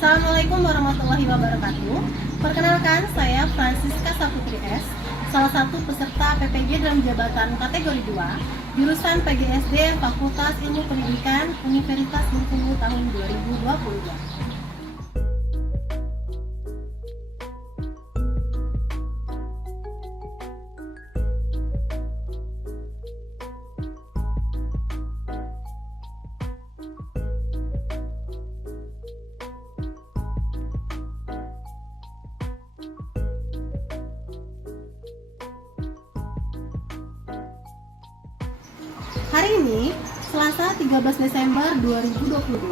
Assalamualaikum warahmatullahi wabarakatuh. Perkenalkan, saya Francisca Saputri S, salah satu peserta PPG dalam jabatan kategori 2, jurusan PGSD Fakultas Ilmu Pendidikan Universitas Bengkulu tahun 2022. Hari ini, Selasa 13 Desember 2022,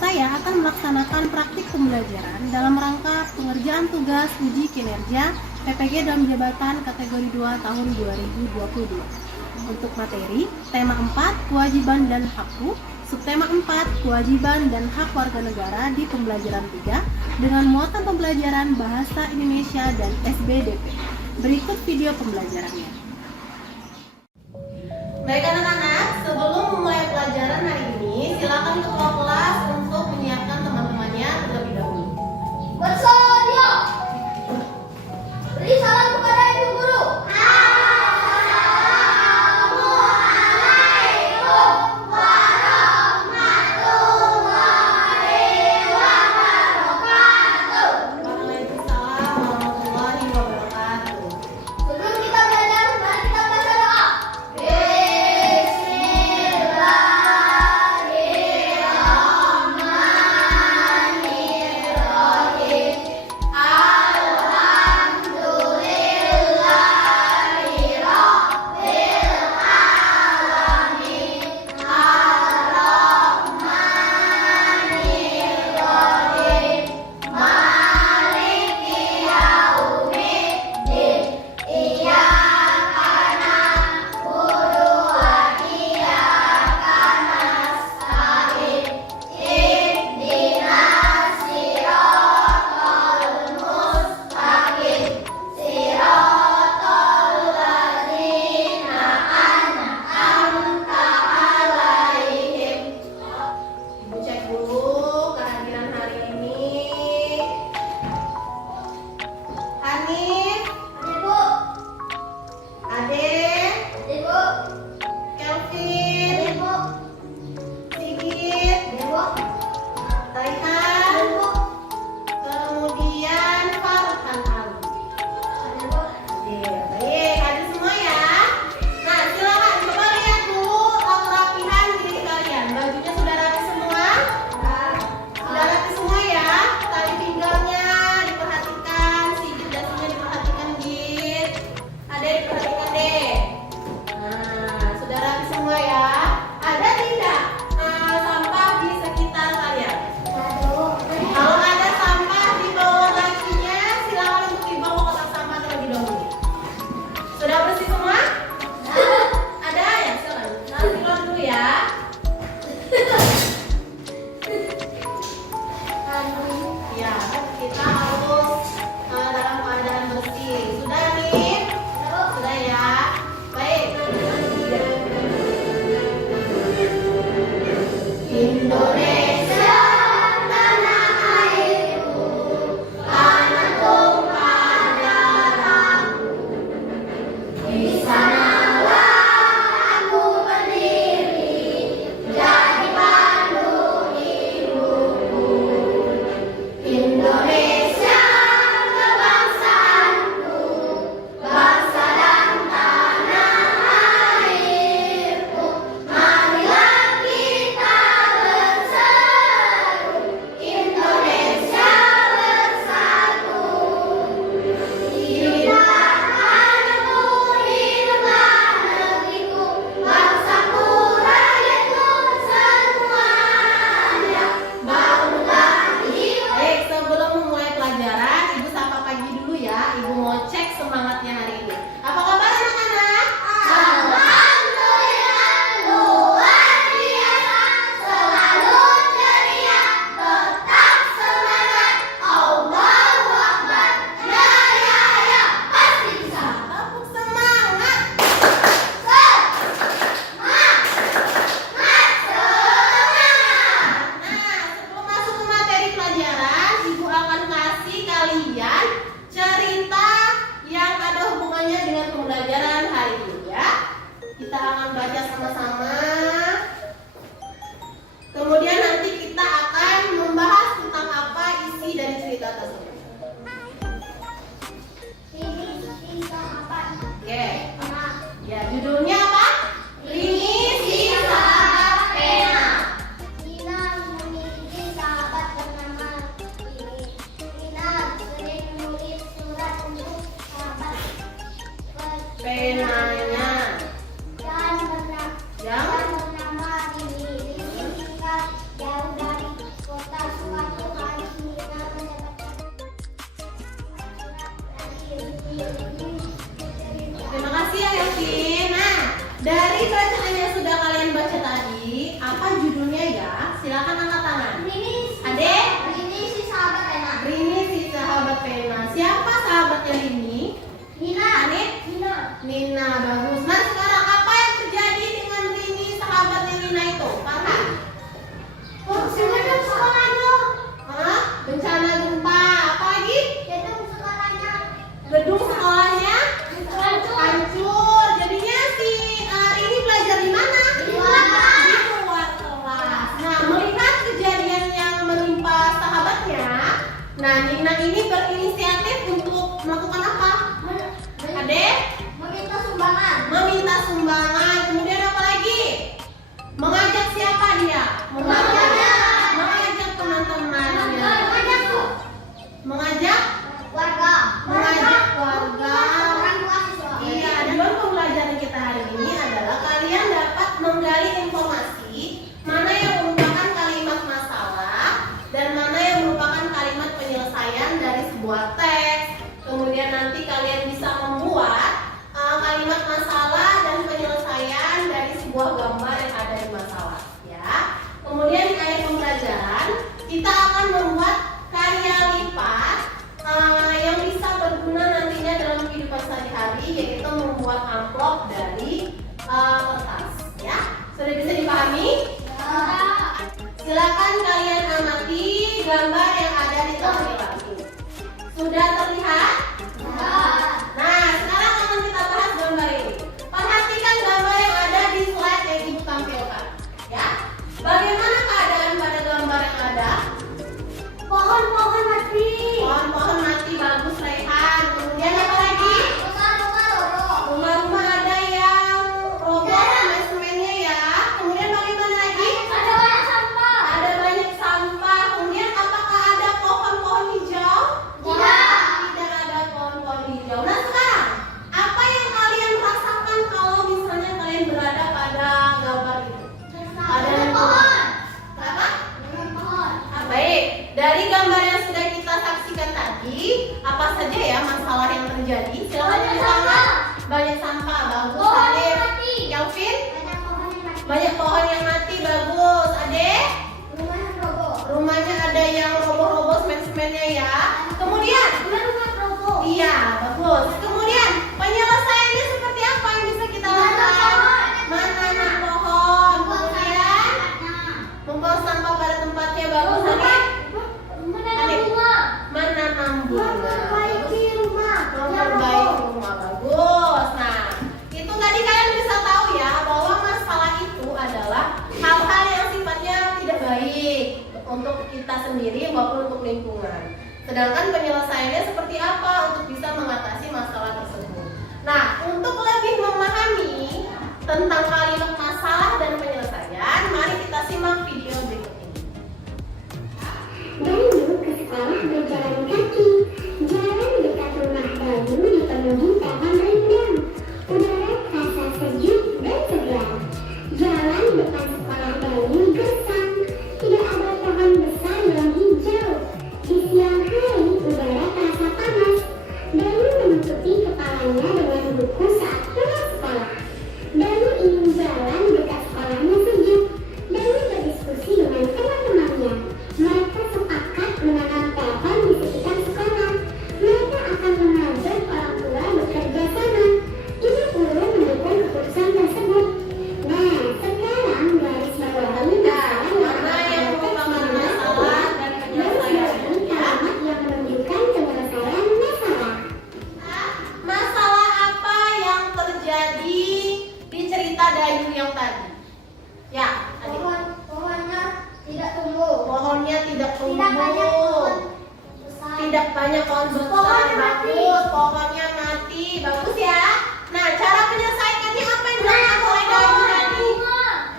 saya akan melaksanakan praktik pembelajaran dalam rangka pengerjaan tugas uji kinerja PPG dalam jabatan kategori 2 tahun 2022. Untuk materi, tema 4, kewajiban dan hakku, subtema 4, kewajiban dan hak warga negara di pembelajaran 3, dengan muatan pembelajaran Bahasa Indonesia dan SBDP. Berikut video pembelajarannya. Baik anak-anak, sebelum memulai pelajaran hari ini, silakan ketua kelas untuk menyiapkan teman-temannya terlebih dahulu. Bersedia. Beri salam kepada Ibu Guru. Assalamualaikum warahmatullahi wabarakatuh. Waalaikumsalam warahmatullahi wabarakatuh. Sebelum kita belajar, mari kita baca doa. Bismillahirrahmanirrahim. bersama-sama. Kemudian nanti kita akan membahas tentang apa isi dari cerita tersebut. Ini si sahabat. Oke. Pena. Ya, judulnya apa? Rini si sahabat pena. Nina memiliki sahabat bernama Rini. Nina sering menulis surat untuk sahabat Penanya. dan Yang bernama Rini. Rini tinggal jauh dari kota. Suatu hari Nina mendapatkan surat dari Rini. Terima kasih ya Yasin. Nah, dari bacaan yang sudah kalian baca tadi, apa judulnya ya? Silakan angkat tangan. Adek? Rini si sahabat Pena. Rini si sahabat pena. Siapa sahabatnya Rini? Nina. Anit? Nina. Nina, bagus. Nah, sekarang apa yang terjadi dengan Rini sahabatnya Nina itu? Farhan? Gedung sekolahnya. Hah? Bencana gempa. Apa lagi? Gedung sekolahnya. Gedung sekolahnya Hancur. hancur. Jadinya si Rini belajar di mana? Di luar kelas. Di luar kelas. Nah, melihat kejadian yang menimpa sahabatnya, nah Nina ini berinisiatif untuk melakukan apa? Adek? Meminta sumbangan. Meminta sumbangan. Kemudian apa lagi? Mengajak siapa dia? Mengajak teman-temannya. Mengajak Warga. warga. Orang tua siswa. Iya, dalam pembelajaran kita hari ini adalah kalian dapat menggali informasi mana yang merupakan kalimat masalah dan mana yang merupakan kalimat penyelesaian dari sebuah teks. Kemudian nanti kalian bisa membuat kalimat masalah dan penyelesaian dari sebuah gambar yang ada di masalah. Ya. Kemudian di akhir pembelajaran kita akan membuat karya lipat yang bisa berguna nantinya dalam kehidupan sehari-hari, yaitu membuat amplop dari kertas. Ya, sudah bisa dipahami? Silakan kalian amati gambar yang ada di tampilan ini. Sudah terlihat? Nah, sekarang akan kita bahas gambar ini. Perhatikan gambar yang ada di slide yang Ibu tampilkan. Ya, bagaimana keadaan pada gambar yang ada? Pohon-pohon mati. Pohon-pohon mati, bagus Rehan. Kemudian apa lagi? Rumah-rumah roboh. Rumah-rumah ada yang roboh, semen-semennya ya. Kemudian bagaimana lagi? Ada banyak sampah. Ada banyak sampah. Kemudian apakah ada pohon-pohon hijau? Tidak. Tidak ada pohon-pohon hijau. Nah sekarang, apa yang kalian rasakan kalau misalnya kalian berada pada gambar itu? Ada pohon. Kenapa? Dengan pohon. Baik, dari gambar yang sudah kita saksikan tadi, apa saja ya masalah yang terjadi? Silakan Banyak tulis tangan. sampah. Banyak sampah, bagus. Pohon Adek. yang mati. Kelvin? Banyak pohon yang mati. Banyak pohon yang mati, bagus. Adek? Rumah yang roboh. Rumahnya ada yang roboh-roboh semen-semennya ya. Kemudian? Rumah roboh. Iya, bagus. Kemudian, penyelesaiannya seperti apa yang bisa kita lakukan? Menanam pohon. Kemudian, membuang sampah pada tempatnya, bagus. Adek? Menanam bunga. Menanam bunga. Memperbaiki rumah. Memperbaiki rumah, bagus. Nah, itu tadi kalian bisa tahu ya bahwa masalah itu adalah hal-hal yang sifatnya tidak baik untuk kita sendiri maupun untuk lingkungan. Sedangkan penyelesaiannya seperti apa untuk bisa mengatasi masalah tersebut. Nah, untuk lebih memahami tentang kalimat masalah dan penyelesaian, mari kita simak video berikut ini. Bayu ke sekolah berjalan kaki. Jalan dekat rumah Bayu dipenuhi pohon rindang. Udara terasa sejuk dan segar. Jalan depan sekolah Bayu gersang. Tidak ada pohon besar yang hijau. Di siang hari udara terasa panas. Bayu menutupi kepalanya dengan buku saat pulang sekolah. Bayu ingin jalan dekat sekolahnya sejuk. Bayu berdiskusi dengan teman-temannya. Mereka sepakat menanam pohon di sekitar sekolah. Dayu yang tadi? Ya, adik. Pohonnya tidak tumbuh. Pohonnya tidak tumbuh. Tidak banyak pohon besar. Tidak banyak pohon besar. Pohonnya mati. Bagus, pohonnya mati. Bagus ya. Nah, cara menyelesaikannya apa yang dilakukan oleh Dayu tadi?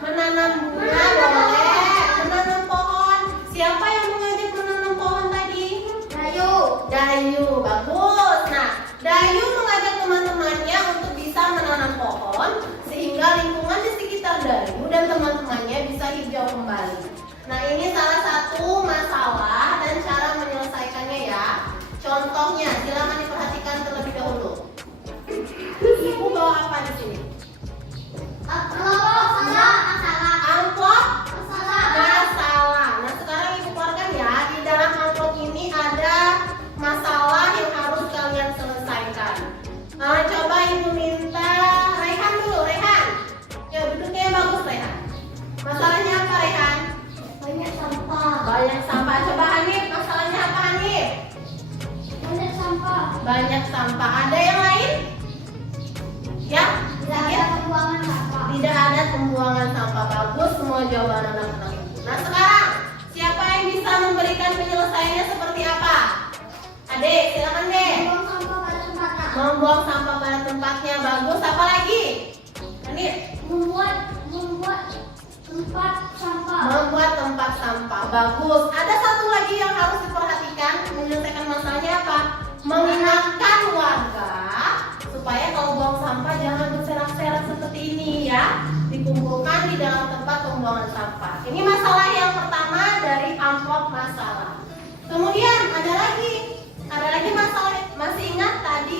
Menanam bunga boleh. Menanam pohon. Siapa yang mengajak menanam pohon tadi? Dayu. Dayu, bagus. Nah, Dayu mengajak teman-temannya untuk bisa menanam pohon sehingga lingkungan di sekitar Dayu dan teman-temannya bisa hijau kembali. Nah, ini salah satu masalah dan cara menyelesaikannya ya. Contohnya, silakan diperhatikan terlebih dahulu. Ibu bawa apa di sini? Amplop masalah. Nah, sekarang ibu keluarkan ya. Di dalam amplop ini ada masalah yang harus kalian selesaikan. Nah, coba ibu minta Rehan dulu, Rehan. Ya, duduknya yang bagus, Rehan. Masalahnya apa, Rehan? Banyak sampah. Banyak sampah. Coba Hanif, masalahnya apa, Hanif? Banyak sampah. Banyak sampah. Ada yang lain? Ya? Tidak ada pembuangan sampah. Tidak ada pembuangan sampah. Bagus semua jawaban anak-anak. Nah, sekarang siapa yang bisa memberikan penyelesaiannya seperti apa? Adik, silakan deh. Buang sampah pada tempatnya. Membuang sampah pada tempatnya. Bagus. Apa lagi? Hanif, Membuat tempat sampah. membuat tempat sampah. Bagus. Ada satu lagi yang harus diperhatikan menyelesaikan masalahnya apa? Mengingatkan warga supaya kalau buang sampah jangan berserak-serak seperti ini ya. Dikumpulkan di dalam tempat pembuangan sampah. Ini masalah yang pertama dari amplop masalah. Kemudian ada lagi masalah. Masih ingat tadi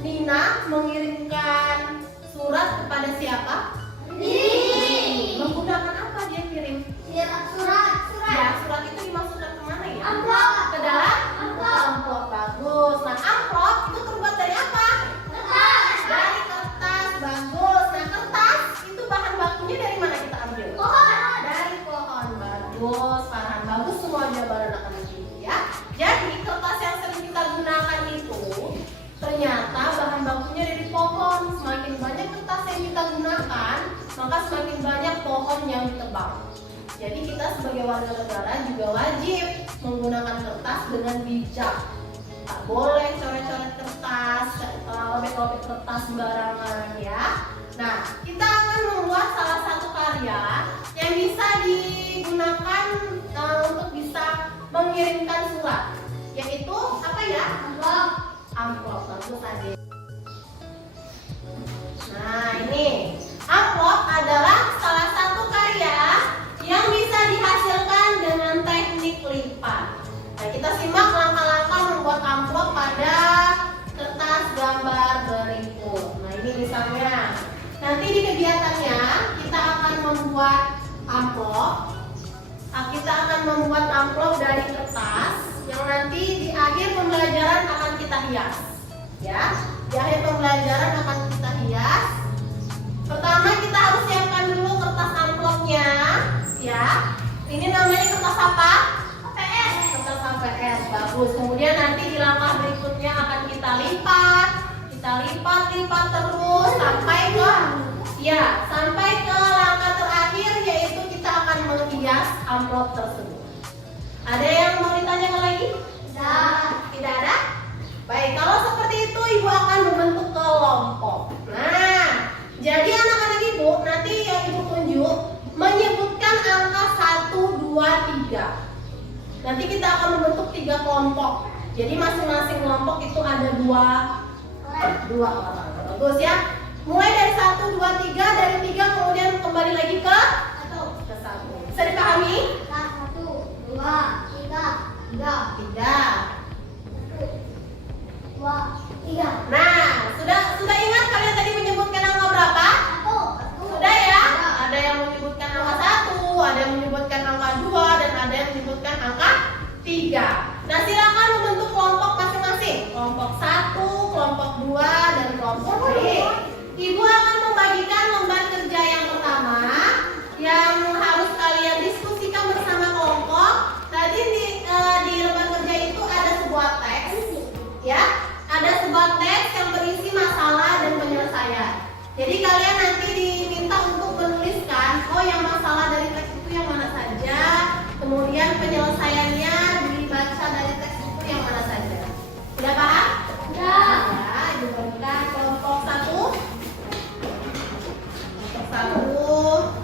Nina mengirimkan surat kepada siapa? Menggunakan apa dia kirim? Surat. Ya, surat itu dimasukkan kemana ya? Amplop. Ke dalam Amplop. amplop. Bagus. Nah, amplop itu terbuat dari apa? Kertas. Dari kertas. Bagus. Nah, kertas itu bahan bakunya dari mana kita ambil? Pohon. Dari pohon. Bagus, Farhan. Bagus semua jawaban anak-anak ini ya. Jadi kertas yang sering kita gunakan itu ternyata bahan bakunya dari pohon. Semakin banyak kertas yang kita gunakan, maka semakin banyak pohon yang ditebang. Jadi kita sebagai warga negara juga wajib menggunakan kertas dengan bijak. Tak boleh coret-coret kertas, robek-robek kertas sembarangan ya. Nah, kita akan membuat salah satu karya yang bisa digunakan untuk bisa mengirimkan surat, yaitu apa ya? Amplop. Bagus adik. Nah, ini amplop adalah salah satu karya yang bisa dihasilkan dengan teknik lipat. Nah, kita simak langkah-langkah membuat amplop pada kertas gambar berikut. Nah, ini misalnya. Nanti di kegiatannya kita akan membuat amplop. Kita akan membuat amplop dari kertas yang nanti di akhir pembelajaran akan kita hias. Ya, di akhir pembelajaran akan kita hias. Pertama kita harus siapkan dulu kertas amplopnya, ya. Ini namanya kertas apa? HPS. Kertas HPS, bagus. Kemudian nanti di langkah berikutnya akan kita lipat terus sampai ke langkah terakhir, yaitu kita akan menghias amplop tersebut. Ada yang mau ditanyakan lagi? Tidak ada? Baik, kalau seperti itu ibu akan membentuk kelompok. Nah, jadi anak-anak ibu nanti yang ibu tunjuk menyebutkan angka 1, 2, 3. Nanti kita akan membentuk 3 kelompok. Jadi masing-masing kelompok itu ada 2 orang. Bagus ya. Mulai dari 1, 2, 3, dari 3 kemudian kembali lagi ke 1. Bisa dipahami? 1, 2, 3. 3. Nah, sudah ingat kalian tadi menyebutkan angka berapa? 1. Sudah ya? Ada yang menyebutkan angka 1, ada yang menyebutkan angka 2, dan ada yang menyebutkan angka 3. Nah, silakan membentuk kelompok masing-masing. Kelompok 1, kelompok 2, dan kelompok 3. Ibu akan membagikan lembar kerja yang pertama yang harus kalian diskusikan bersama kelompok. Tadi di lembar kerja itu ada sebuah teks, ya. Ada sebuah teks yang berisi masalah dan penyelesaian. Jadi kalian nanti diminta untuk menuliskan, oh yang masalah dari teks itu yang mana saja, kemudian penyelesaiannya dibaca dari teks itu yang mana saja. Sudah paham? Sudah. Ya, diberikan kelompok 1,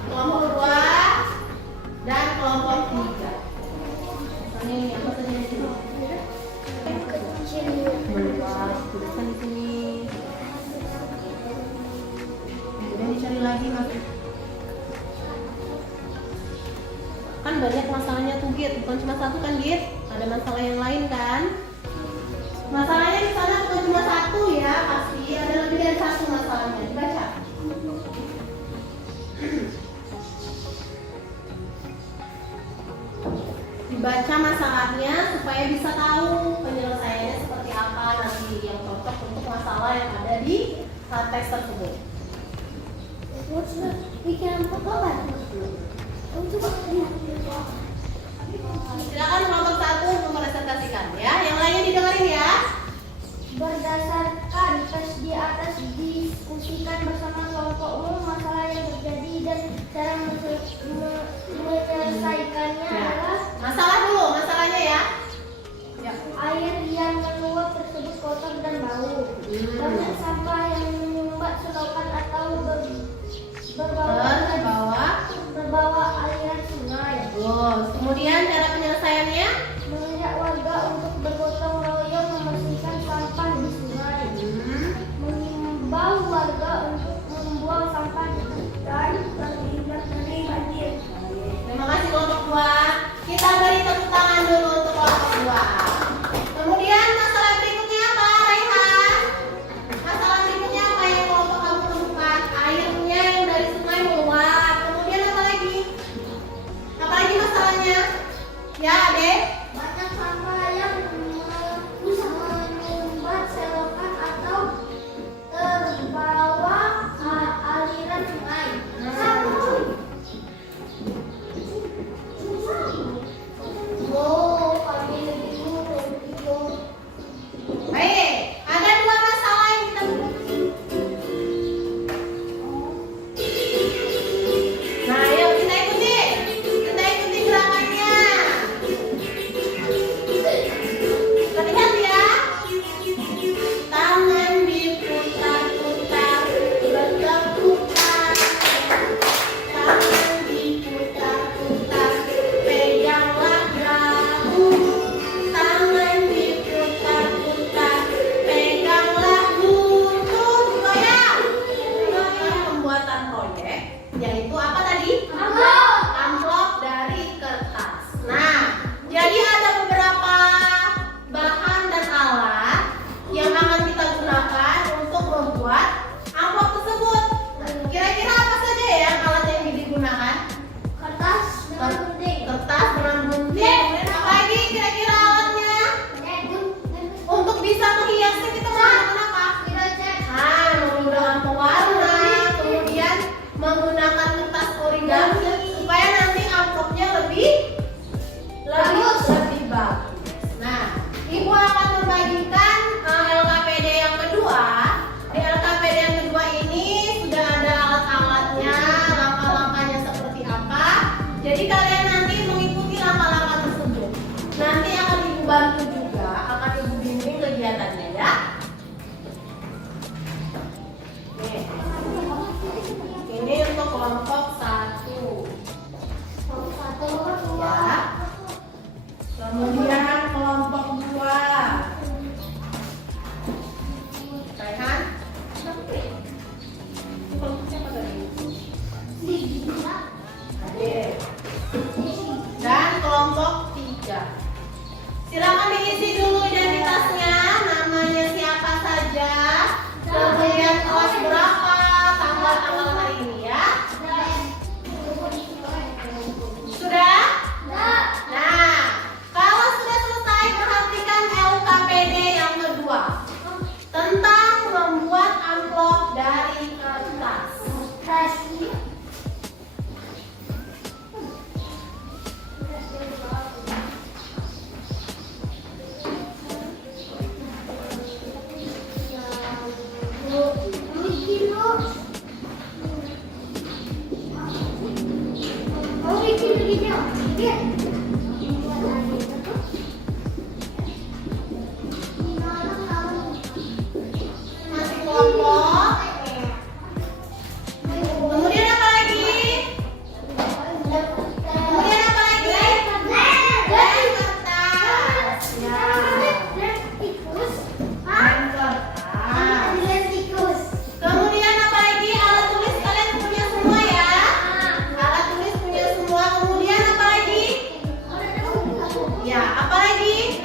kelompok 2, dan kelompok 3. Ini apa saja di sini? Meluas, tuliskan di sini. Kemudian dicari lagi mas. Kan banyak masalahnya tuh Git, bukan cuma satu kan Git? Ada masalah yang lain kan? Masalahnya di sana bukan cuma satu ya, pasti ada lebih dari satu masalahnya. Dibaca. Dibaca masalahnya supaya bisa tahu penyelesaiannya seperti apa nanti yang cocok untuk masalah yang ada di teks tersebut. Bikin apa? Silakan kelompok 1 mempresentasikan ya. Yang lainnya didengarin ya. Berdasarkan tes di atas diskusikan bersama kelompok umum masalah yang terjadi dan cara menyelesaikannya adalah Masalah dulu, masalahnya ya. Ya. air yang meluap tersebut kotor dan bau. Banyak sampah yang menyumbat selokan atau berbawa aliran sungai. Terus, kemudian cara penyelesaiannya? Mengajak warga untuk bergotong royong membersihkan sampah di sungai. Mengimbau warga untuk membuang sampah dan terlibat dari banjir. Terima kasih kelompok 2. Kita beri tepuk tangan dulu untuk kelompok 2. Kemudian masalah berikutnya apa, Raihan? Masalah berikutnya apa yang kelompok kamu temukan? Airnya yang dari sungai meluap. Kemudian apa lagi? Apa lagi masalahnya? Ya, Adek? Banyak sampah yang menyumbat selokan atau terbawa aliran sungai. Oh, kami lebih dulu. Baik, ada 2 masalah yang kita Nah, ayo kita ikuti. Kita ikuti gerakannya. Lihat ya. Tangan diputar-putar, bergeputar. Tangan diputar-putar, peganglah bahu. Tangan diputar-putar, peganglah lutut. Goyang. Pembuatan proyek, yaitu apa tadi? Amplop dari kertas. Nah, jadi ada beberapa bahan dan alat yang akan kita gunakan untuk membuat amplop tersebut. Nah, kira-kira apa saja ya alat yang digunakan? Kertas dengan gunting. Kertas dengan gunting. Kemudian apa lagi kira-kira alatnya? Untuk bisa menghiasnya kita menggunakan apa? Nah, menggunakan pewarna, kemudian menggunakan kertas origami supaya nanti amplopnya lebih bagus. Nah, Ibu akan membagikan LKPD yang kedua. Di LKPD yang kedua ini sudah ada alat-alatnya, langkah-langkahnya seperti apa. Jadi kalian nanti mengikuti langkah-langkah tersebut. Nanti akan Ibu bantu juga, akan Ibu bimbing kegiatannya ya. Nih. Ini untuk kelompok 1. Ya. Kemudian kelompok 2. Raihan? Kelompok siapa tadi? Adek. Dan kelompok 3. Silakan diisi dulu identitasnya, namanya siapa saja, kemudian kelas berapa, tanggal-tanggal hari ini ya. Masih kelompok. Kemudian apa lagi? Kemudian apa lagi? Lem kertas. Ya. Kemudian apa lagi? Alat tulis kalian punya semua ya? Alat tulis punya semua. Kemudian apa lagi? Ya, apa lagi?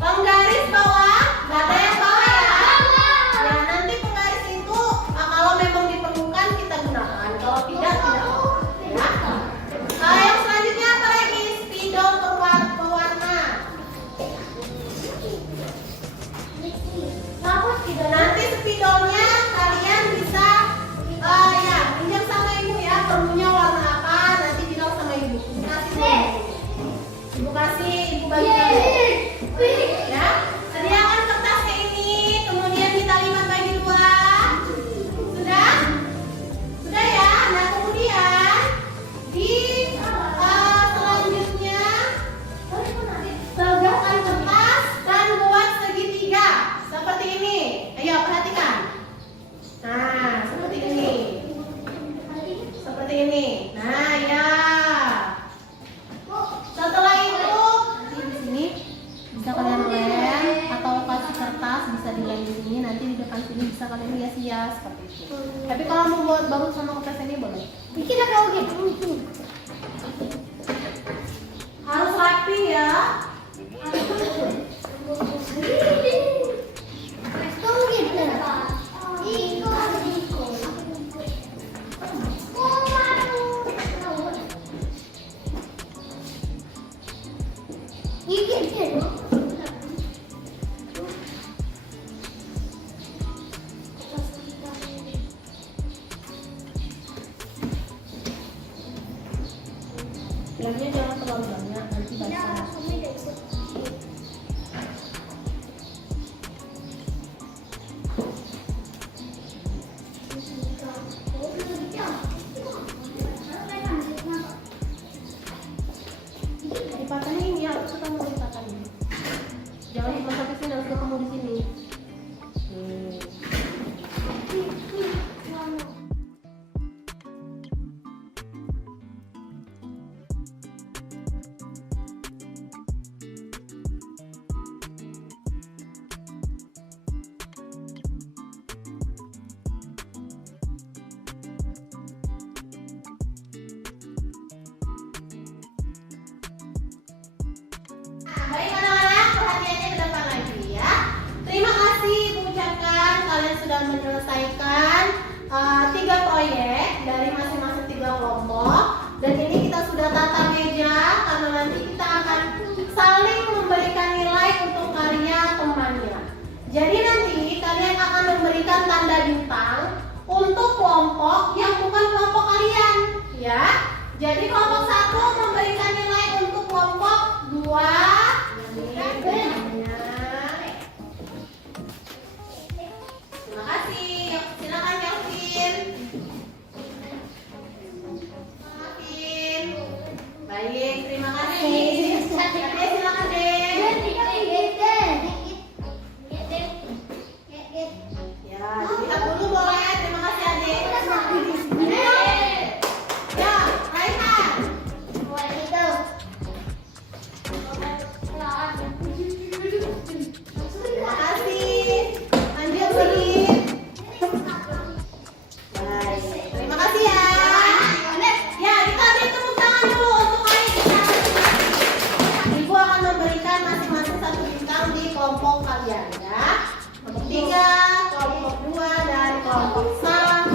Penggaris bawah. Gak ada yang bawah ya? Ya, nanti penggaris itu kalau memang diperlukan kita gunakan. Kalau tidak, tidak. Ya. Yang selanjutnya apa lagi? Spidol pewarna. Nanti spidolnya kalian bisa ya pinjam sama ibu ya, perlunya warna apa, nanti bilang sama ibu. Ibu kasih, ibu bagi ya. Sediakan kertas kayak ini, kemudian kita lipat bagi dua. Sudah? Sudah ya. Nah kemudian di selanjutnya tegakkan kertas dan buat segitiga seperti ini. Ayo perhatikan. Nah seperti ini. Seperti ini. Nah ya. Setelah itu di sini bisa kalian lem atau kasih kertas, bisa dilem di sini. Nanti di depan sini bisa kalian hias-hias seperti itu. Tapi kalau mau buat baru sama kertas ini boleh. Bikin apa gitu? Harus rapi ya. Lemnya jangan terlalu banyak, nanti basah. Dipatahin ya, harus ketemu dipatahin. Jangan cuma sampai sini, harus ketemu di sini. Baik anak-anak, perhatiannya ke depan lagi ya. Terima kasih Ibu ucapkan kalian sudah menyelesaikan 3 proyek dari masing-masing 3 kelompok. Dan ini kita sudah tata meja karena nanti kita akan saling memberikan nilai untuk karya temannya. Jadi nanti kalian akan memberikan tanda bintang untuk kelompok yang bukan kelompok kalian ya. Jadi kelompok 1 memberikan nilai untuk kelompok 2. Terima kasih. Silakan Kelvin. Kelvin. Baik, terima kasih. Oke, silakan deh. Ya, dilihat dulu boleh. Terima kasih adik. Ya, Raihan. Terima kasih. Lanjut Selin. Baik, terima kasih ya. Ya, kita beri tepuk tangan dulu untuk hari ini. Ibu akan memberikan masing-masing 1 bintang di kelompok kalian ya. Kelompok 3, kelompok 2, dan kelompok 1.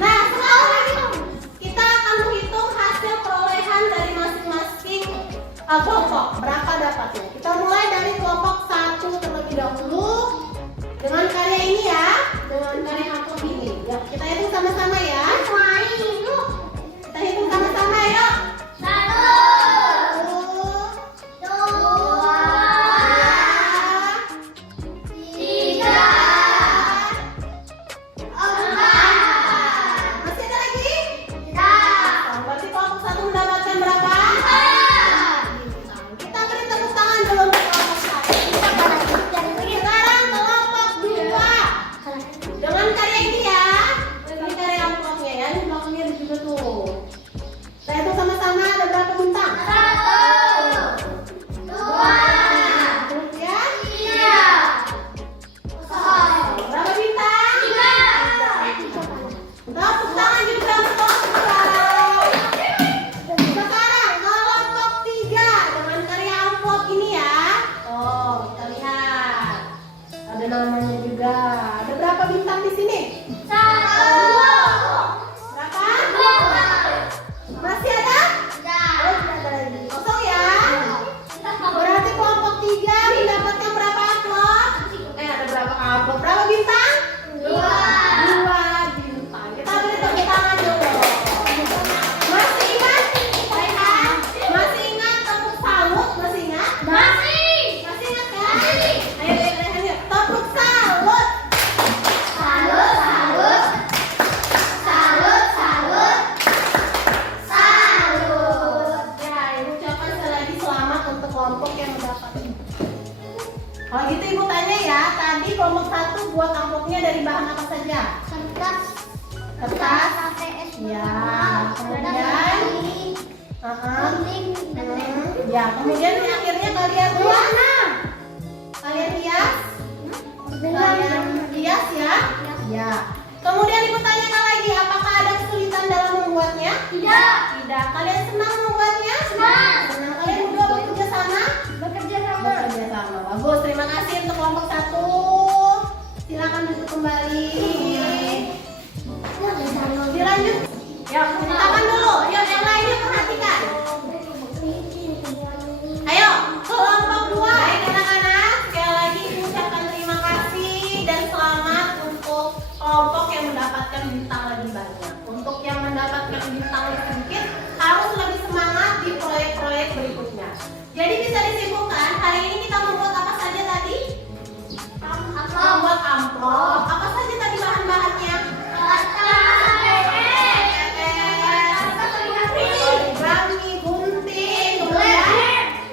Nah, sekarang kita akan menghitung hasil perolehan dari masing-masing kelompok. Berapa dapatnya? Kita mulai dari kelompok 1 terlebih dahulu dengan karya ini ya, dengan karya amplop ini. Ya, kita hitung sama-sama ya. Kita hitung sama-sama ya. 1, 2, 3, 4. Masih ada lagi? Berarti kelompok 1 mendapatkan berapa Ya, kemudian ya, kemudian di akhirnya kalian hias ya. Ya. Kemudian Ibu tanyakan lagi, apakah ada kesulitan dalam membuatnya? Tidak. Tidak. Kalian senang membuatnya? Senang. Kalian berdua bekerja sama? Bekerja sama. Bekerja sama. Bagus. Terima kasih untuk kelompok 1. Silakan duduk kembali. Dilanjut. Ya, ceritakan dulu. Yuk, yang lainnya perhatikan. Ayo, kelompok 2 anak-anak. Sekali lagi Ibu ucapkan terima kasih dan selamat untuk kelompok yang mendapatkan bintang lebih banyak. Untuk yang mendapatkan bintang lebih sedikit harus lebih semangat di proyek-proyek berikutnya. Jadi bisa disimpulkan, hari ini kita membuat apa saja tadi? Membuat amplop. Apa saja tadi bahan-bahannya? Grammy, gunting, kemudian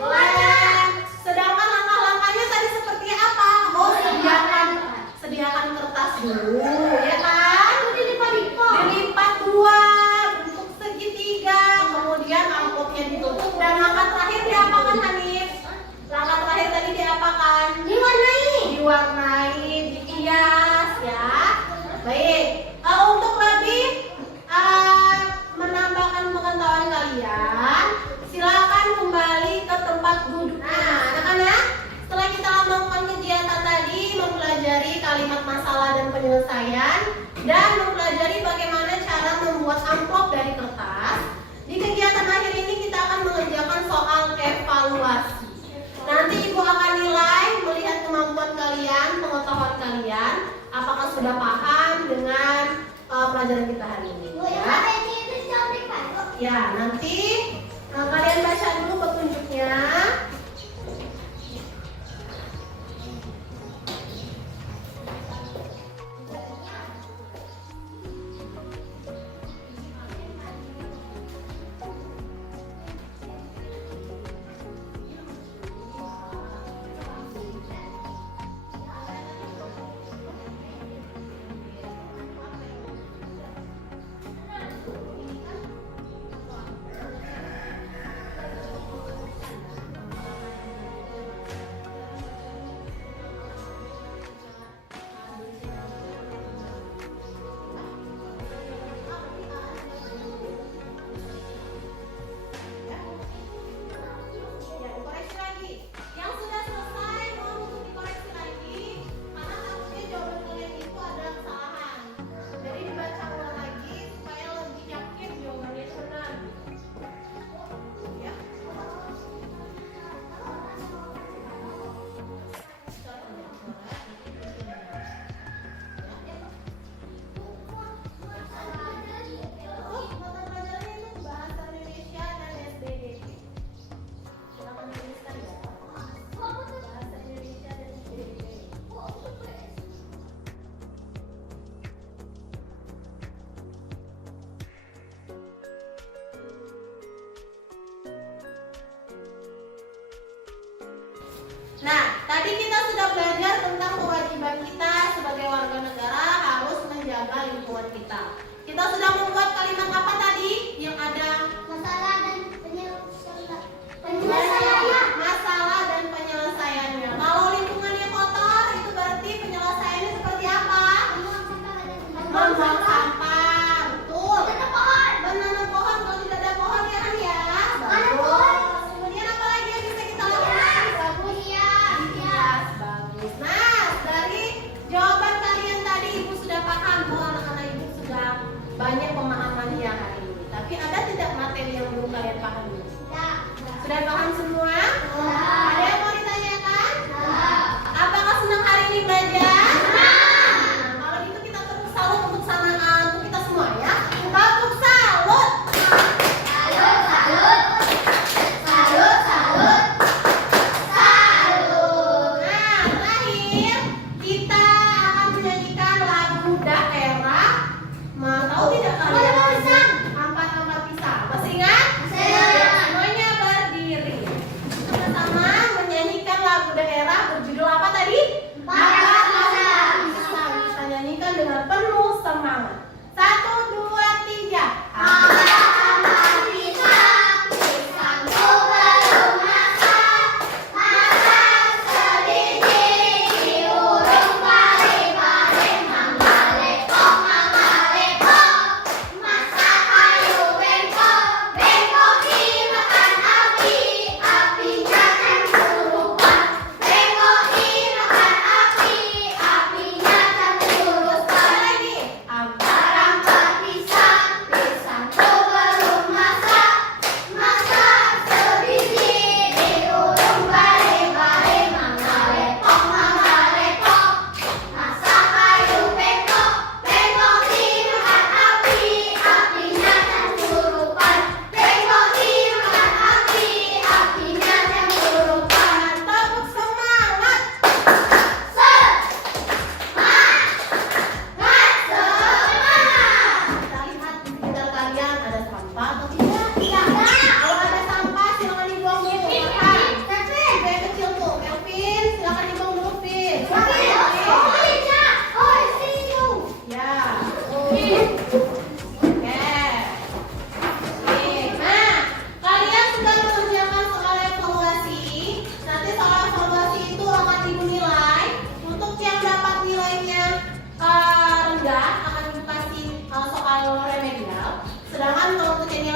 lem. Sedangkan langkah-langkahnya tadi seperti apa? Oh, sediakan kertas dulu, ya kan? Dilipat 2 bentuk segitiga, kemudian amplopnya ditutup dan langkah terakhir diapakan, Hanif? Langkah terakhir tadi diapakan? Diwarnai, dihias, ya. Baik. Untuk lebih menambahkan pengetahuan kalian, silakan kembali ke tempat duduknya. Anak-anak, setelah kita melakukan kegiatan tadi, mempelajari kalimat masalah dan penyelesaian, dan mempelajari bagaimana cara membuat amplop dari kertas, di kegiatan akhir ini kita akan mengerjakan soal evaluasi. Nanti Ibu akan nilai melihat kemampuan kalian, pengetahuan kalian, apakah sudah paham dengan pelajaran kita hari ini. Ya, nanti kalian baca dulu petunjuknya. Nah, tadi kita sudah belajar tentang kewajiban kita sebagai warga negara harus menjaga lingkungan kita. Kita sudah membuat kalimat apa tadi? Yang ada Masalah dan masalah dan penyelesaiannya. Kalau lingkungannya kotor, itu berarti penyelesaiannya seperti apa? Membuang sampah. Betul. Menanam pohon kalau tidak ada pohon, ya kan ya? Bagus. Kemudian apa lagi yang bisa kita lakukan? Bagus. Nah, dari jawaban kalian tadi Ibu sudah paham bahwa anak-anak Ibu sudah banyak pemahamannya hari ini. Tapi ada tidak materi yang belum kalian pahami? Sudah paham semua? Ada yang mau ditanyakan? Apakah senang hari ini belajar? Nah, kalau gitu kita tepuk salut untuk kita semua ya. Tepuk salut. Nah, terakhir kita akan menyanyikan lagu daerah. Tahu tidak kalian? Ampat-ampat pisang. Masih ingat? Semuanya berdiri.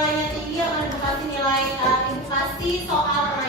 nilainya tinggi akan Ibu kasih nilai Ibu kasih soal